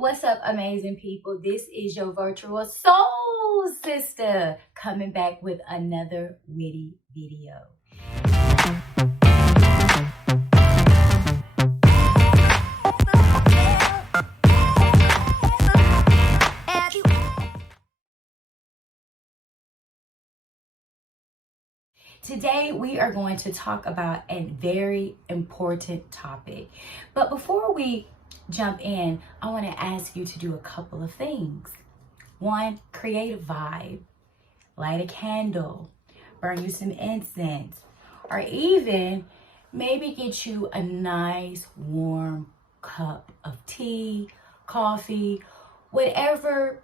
What's up, amazing people? This is your virtual soul sister coming back with another witty video. Today, we are going to talk about a very important topic. But before we jump in, I want to ask you to do a couple of things. One, create a vibe, light a candle, burn you some incense, or even maybe get you a nice warm cup of tea, coffee, whatever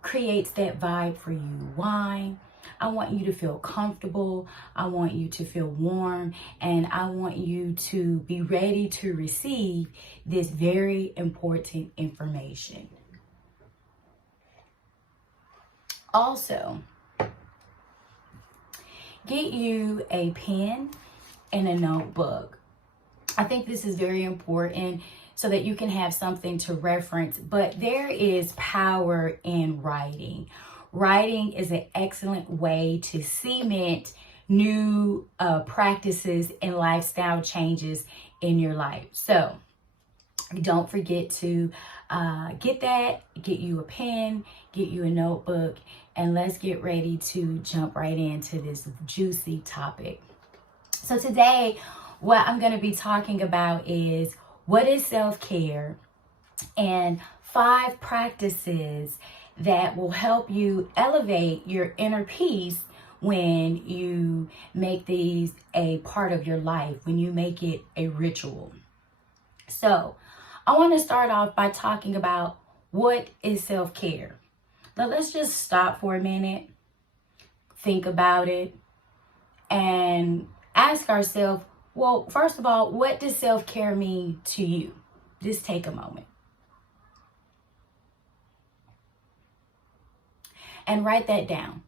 creates that vibe for you. Wine. I want you to feel comfortable. I want you to feel warm, and I want you to be ready to receive this very important information. Also, get you a pen and a notebook. I think this is very important so that you can have something to reference, but there is power in writing. Writing is an excellent way to cement new practices and lifestyle changes in your life. So don't forget to get you a pen, get you a notebook, and let's get ready to jump right into this juicy topic. So today, what I'm going to be talking about is what is self-care and 5 practices that will help you elevate your inner peace when you make these a part of your life, when you make it a ritual. So I want to start off by talking about what is self-care. Now let's just stop for a minute, think about it, and ask ourselves, well, first of all, what does self-care mean to you? Just take a moment and write that down.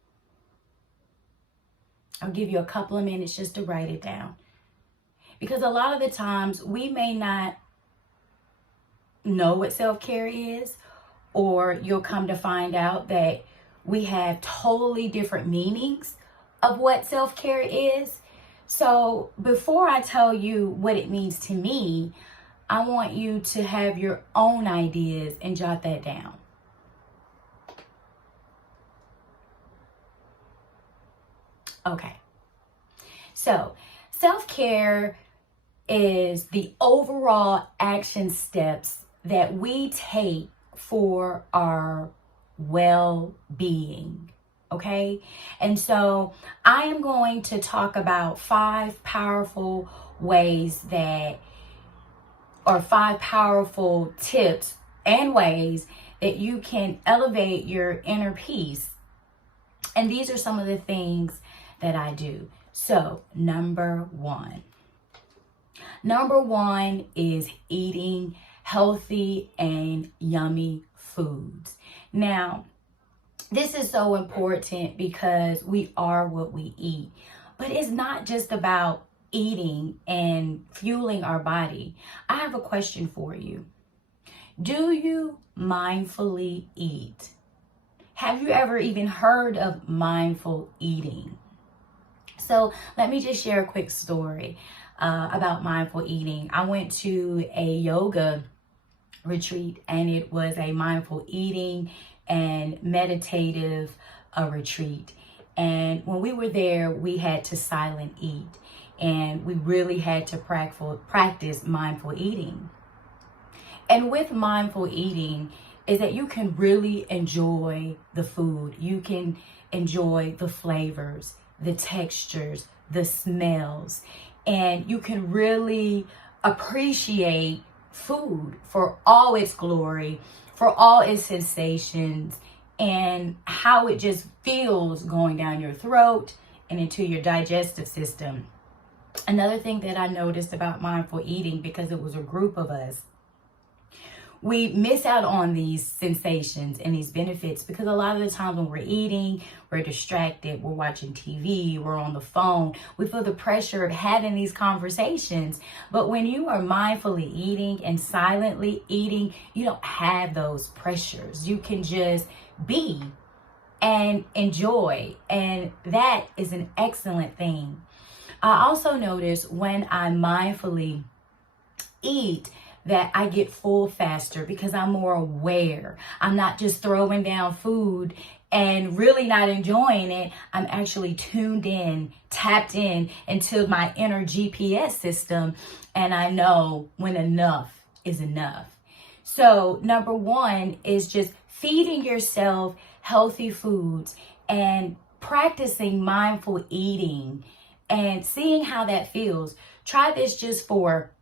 I'll give you a couple of minutes just to write it down. Because a lot of the times we may not know what self-care is, or you'll come to find out that we have totally different meanings of what self-care is. So before I tell you what it means to me, I want you to have your own ideas and jot that down. Okay, so self-care is the overall action steps that we take for our well-being, okay? And so I am going to talk about 5 powerful ways or 5 powerful tips and ways that you can elevate your inner peace. And these are some of the things that I do. So number one is eating healthy and yummy foods. Now, this is so important because we are what we eat, but it's not just about eating and fueling our body. I have a question for you. Do you mindfully eat? Have you ever even heard of mindful eating? So let me just share a quick story about mindful eating. I went to a yoga retreat, and it was a mindful eating and meditative retreat. And when we were there, we had to silent eat, and we really had to practice mindful eating. And with mindful eating is that you can really enjoy the food. You can enjoy the flavors, the textures, the smells, and you can really appreciate food for all its glory, for all its sensations, and how it just feels going down your throat and into your digestive system. Another thing that I noticed about mindful eating, because it was a group of us, we miss out on these sensations and these benefits because a lot of the times when we're eating, we're distracted, we're watching TV, we're on the phone, we feel the pressure of having these conversations. But when you are mindfully eating and silently eating, you don't have those pressures. You can just be and enjoy, and that is an excellent thing. I also notice when I mindfully eat that I get full faster because I'm more aware. I'm not just throwing down food and really not enjoying it. I'm actually tuned in, tapped in into my inner GPS system, and I know when enough is enough. So number one is just feeding yourself healthy foods and practicing mindful eating and seeing how that feels. Try this just for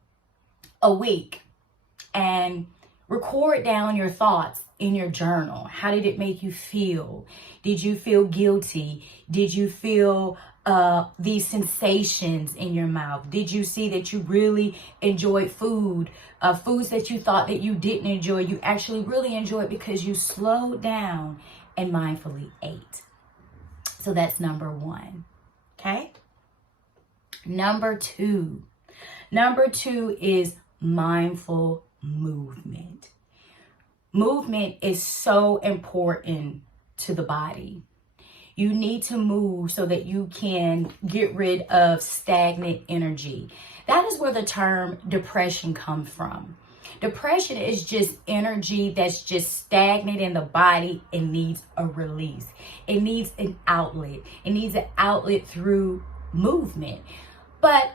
a week and record down your thoughts in your journal. How did it make you feel? Did you feel guilty? Did you feel these sensations in your mouth? Did you see that you really enjoyed food? Foods that you thought that you didn't enjoy, you actually really enjoyed because you slowed down and mindfully ate. So that's number one. Okay. Number two is mindful movement. Movement is so important to the body. You need to move so that you can get rid of stagnant energy. That is where the term depression comes from. Depression is just energy that's just stagnant in the body and needs a release. It needs an outlet. It needs an outlet through movement. But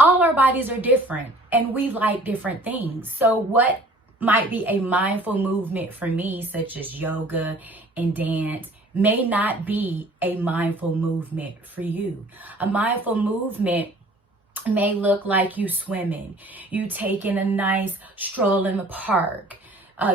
all our bodies are different and we like different things. So what might be a mindful movement for me, such as yoga and dance, may not be a mindful movement for you. A mindful movement may look like you swimming, you taking a nice stroll in the park,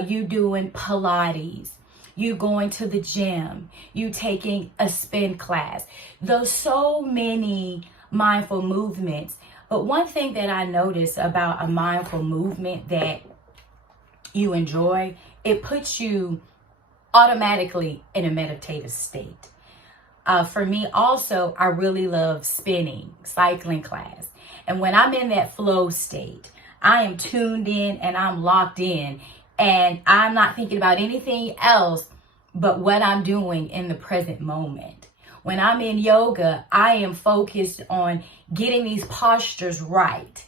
you doing Pilates, you going to the gym, you taking a spin class. There's so many mindful movements. But one thing that I notice about a mindful movement that you enjoy, it puts you automatically in a meditative state. For me also, I really love spinning, cycling class. And when I'm in that flow state, I am tuned in and I'm locked in and I'm not thinking about anything else but what I'm doing in the present moment. When I'm in yoga, I am focused on getting these postures right.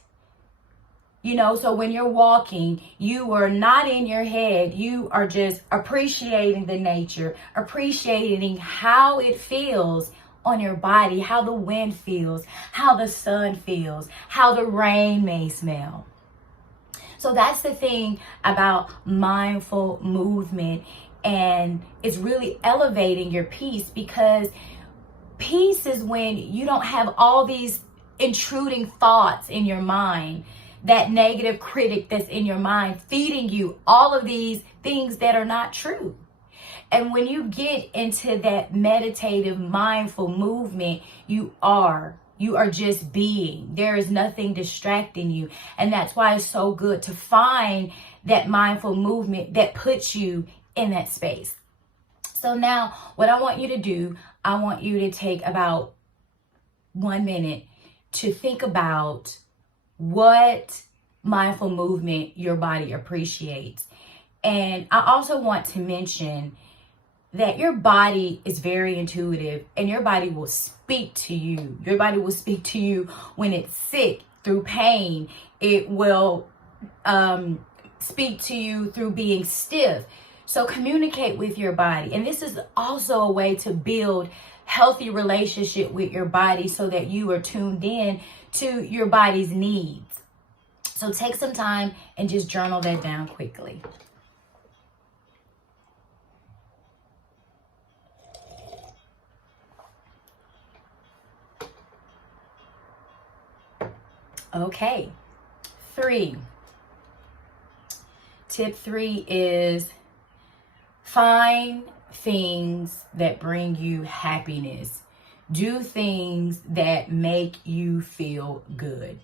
You know, so when you're walking, you are not in your head. You are just appreciating the nature, appreciating how it feels on your body, how the wind feels, how the sun feels, how the rain may smell. So that's the thing about mindful movement, and it's really elevating your peace, because peace is when you don't have all these intruding thoughts in your mind, that negative critic that's in your mind feeding you all of these things that are not true. And when you get into that meditative, mindful movement, you are just being. There is nothing distracting you. And that's why it's so good to find that mindful movement that puts you in that space. So now what I want you to do, I want you to take about 1 minute to think about what mindful movement your body appreciates. And I also want to mention that your body is very intuitive, and your body will speak to you. Your body will speak to you when it's sick, through pain. It will speak to you through being stiff. So communicate with your body. And this is also a way to build healthy relationship with your body, so that you are tuned in to your body's needs. So take some time and just journal that down quickly. Okay, 3. Tip 3 is find things that bring you happiness. Do things that make you feel good.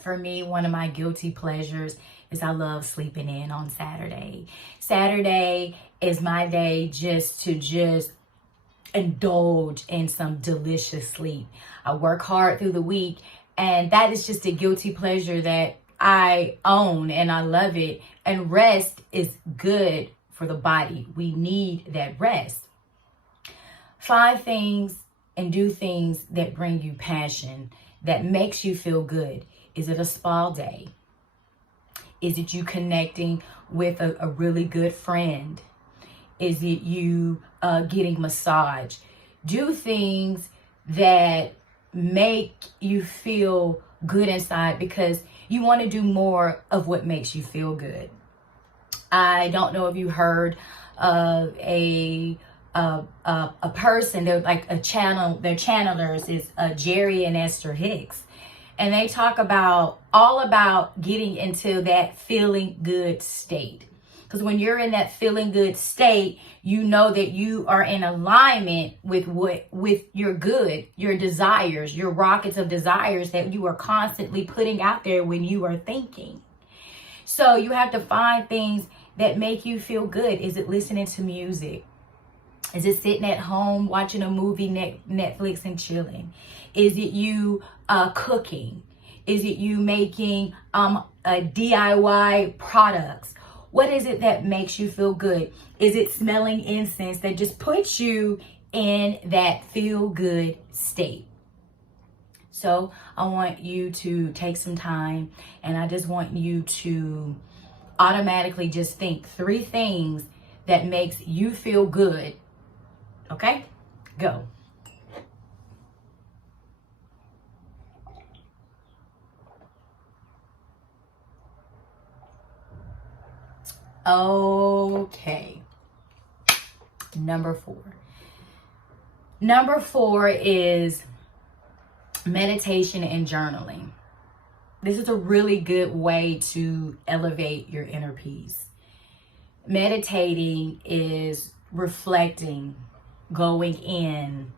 For me, one of my guilty pleasures is I love sleeping in on Saturday. Saturday is my day just to indulge in some delicious sleep. I work hard through the week, and that is just a guilty pleasure that I own, and I love it. And rest is good for the body. We need that rest. Find things and do things that bring you passion, that makes you feel good. Is it a spa day? Is it you connecting with a really good friend? Is it you getting massage? Do things that make you feel good inside, because you want to do more of what makes you feel good. I don't know if you heard of a person, they're like a channel, their channelers is Jerry and Esther Hicks. And they talk all about getting into that feeling good state. Because when you're in that feeling good state, you know that you are in alignment with your good, your desires, your rockets of desires that you are constantly putting out there when you are thinking. So you have to find things that make you feel good. Is it listening to music? Is it sitting at home watching a movie, Netflix, and chilling? Is it you cooking? Is it you making DIY products? What is it that makes you feel good? Is it smelling incense that just puts you in that feel good state? So I want you to take some time, and I just want you to automatically just think 3 things that makes you feel good. Okay, go. Okay. Number 4. Number 4 is meditation and journaling. This is a really good way to elevate your inner peace. Meditating is reflecting, going in,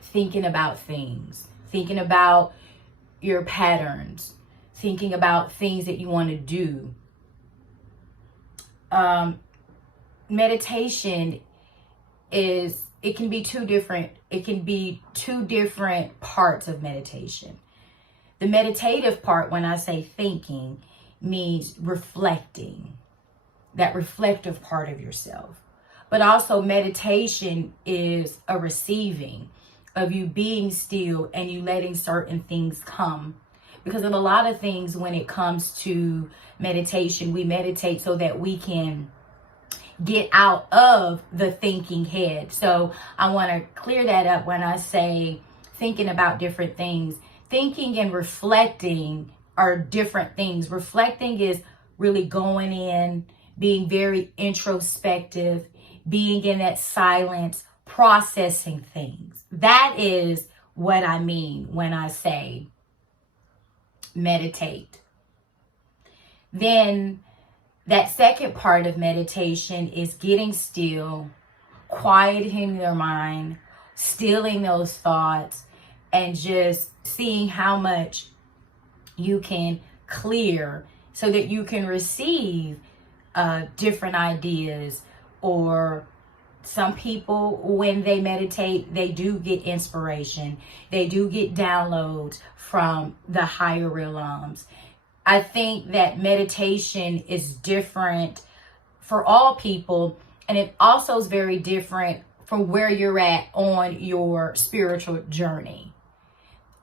thinking about things, thinking about your patterns, thinking about things that you want to do. Meditation can be two different parts of meditation. The meditative part, when I say thinking, means reflecting, that reflective part of yourself. But also meditation is a receiving of you being still and you letting certain things come. Because of a lot of things when it comes to meditation, we meditate so that we can get out of the thinking head. So I want to clear that up when I say thinking about different things. Thinking and reflecting are different things. Reflecting is really going in, being very introspective, being in that silence, processing things. That is what I mean when I say meditate. Then that second part of meditation is getting still, quieting your mind, stilling those thoughts, and just seeing how much you can clear so that you can receive different ideas. Or some people, when they meditate, they do get inspiration. They do get downloads from the higher realms. I think that meditation is different for all people, and it also is very different from where you're at on your spiritual journey.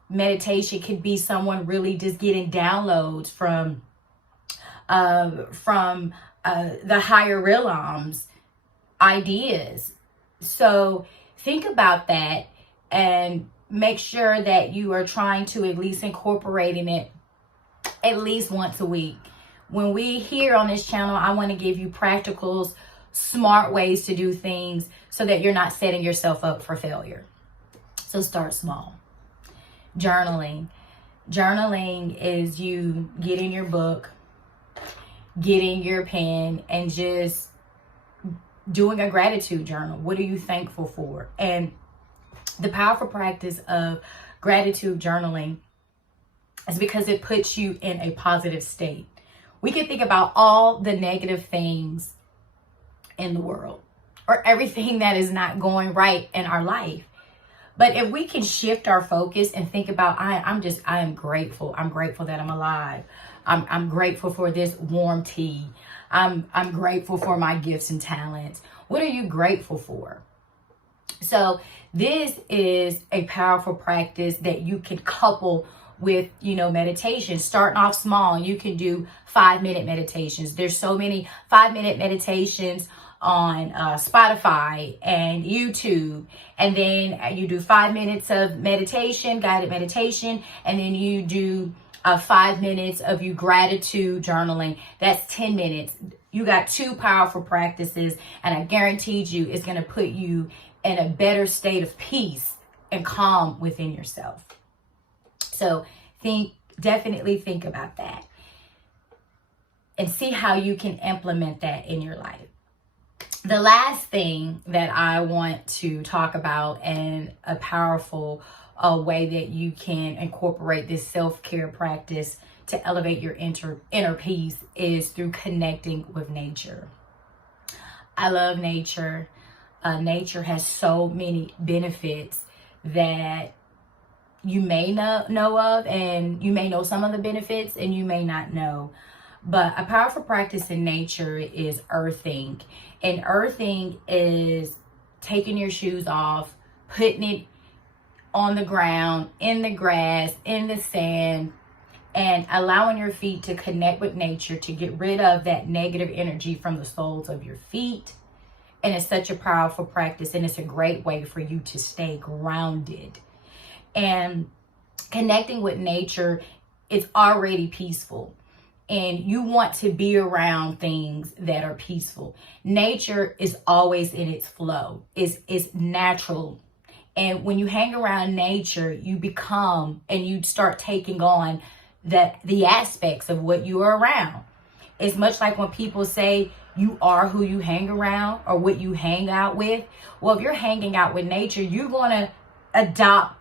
Meditation could be someone really just getting downloads from the higher realms ideas. So think about that and make sure that you are trying to at least incorporating it at least once a week. When we here on this channel, I want to give you practicals, smart ways to do things so that you're not setting yourself up for failure. So start small. Journaling. Journaling is you getting your book, getting your pen, and just doing a gratitude journal. What are you thankful for? And the powerful practice of gratitude journaling is because it puts you in a positive state. We can think about all the negative things in the world or everything that is not going right in our life. But if we can shift our focus and think about, I am grateful. I'm grateful that I'm alive. I'm grateful for this warm tea. I'm grateful for my gifts and talents. What are you grateful for? So this is a powerful practice that you can couple with, meditation. Starting off small, you can do 5-minute meditations. There's so many 5-minute meditations on Spotify and YouTube, and then you do 5 minutes of meditation, guided meditation, and then you do 5 minutes of you gratitude journaling. That's 10 minutes. You got 2 powerful practices, and I guaranteed you it's going to put you in a better state of peace and calm within yourself. So definitely think about that and see how you can implement that in your life. The last thing that I want to talk about, and a powerful way that you can incorporate this self-care practice to elevate your inner peace, is through connecting with nature. I love nature. Nature has so many benefits that you may know of, and you may know some of the benefits and you may not know. But a powerful practice in nature is earthing. And earthing is taking your shoes off, putting it on the ground, in the grass, in the sand, and allowing your feet to connect with nature to get rid of that negative energy from the soles of your feet. And it's such a powerful practice, and it's a great way for you to stay grounded. And connecting with nature is already peaceful, and you want to be around things that are peaceful. Nature is always in its flow. It's natural. And when you hang around nature, you become, and you start taking on the aspects of what you are around. It's much like when people say you are who you hang around or what you hang out with. Well, if you're hanging out with nature, you're going to adopt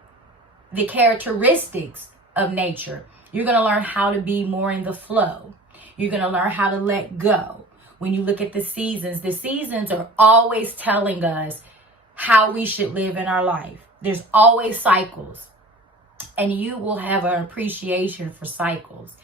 the characteristics of nature. You're going to learn how to be more in the flow. You're going to learn how to let go. When you look at the seasons are always telling us how we should live in our life. There's always cycles, and you will have an appreciation for cycles.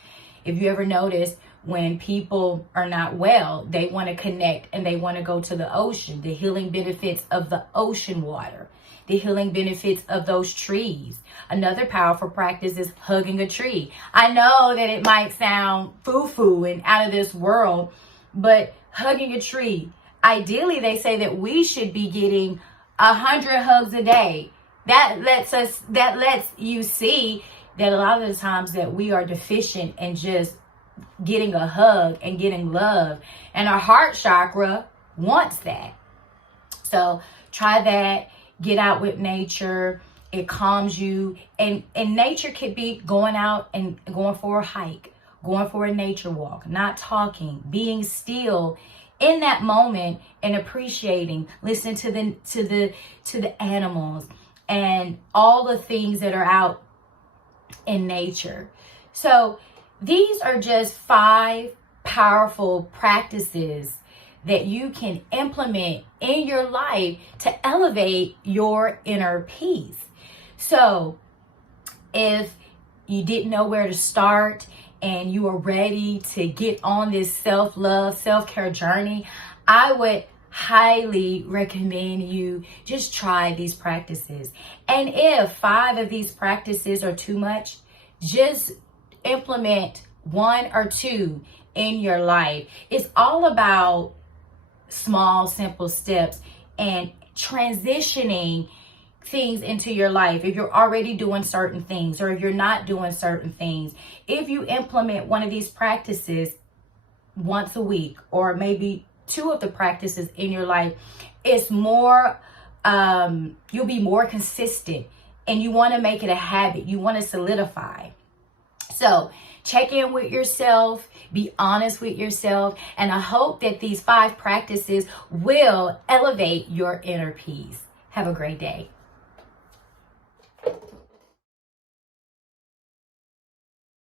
If you ever notice, when people are not well, they want to connect and they want to go to the ocean. The healing benefits of the ocean water, the healing benefits of those trees. Another powerful practice is hugging a tree. I know that it might sound foo-foo and out of this world, but hugging a tree, ideally they say that we should be getting 100 hugs a day. That lets you see that a lot of the times that we are deficient in just getting a hug and getting love, and our heart chakra wants that. So try that. Get out with nature. It calms you. And nature could be going out and going for a hike, going for a nature walk, not talking, being still in that moment and appreciating, listening to the animals and all the things that are out in nature. So these are just 5 powerful practices that you can implement in your life to elevate your inner peace. So if you didn't know where to start and you are ready to get on this self-love, self-care journey, I would highly recommend you just try these practices. And if 5 of these practices are too much, just implement 1 or 2 in your life. It's all about small, simple steps and transitioning things into your life. If you're already doing certain things or if you're not doing certain things, if you implement one of these practices once a week, or maybe 2 of the practices in your life, it's more, you'll be more consistent, and you want to make it a habit. You want to solidify. So check in with yourself, be honest with yourself, and I hope that these 5 practices will elevate your inner peace. Have a great day.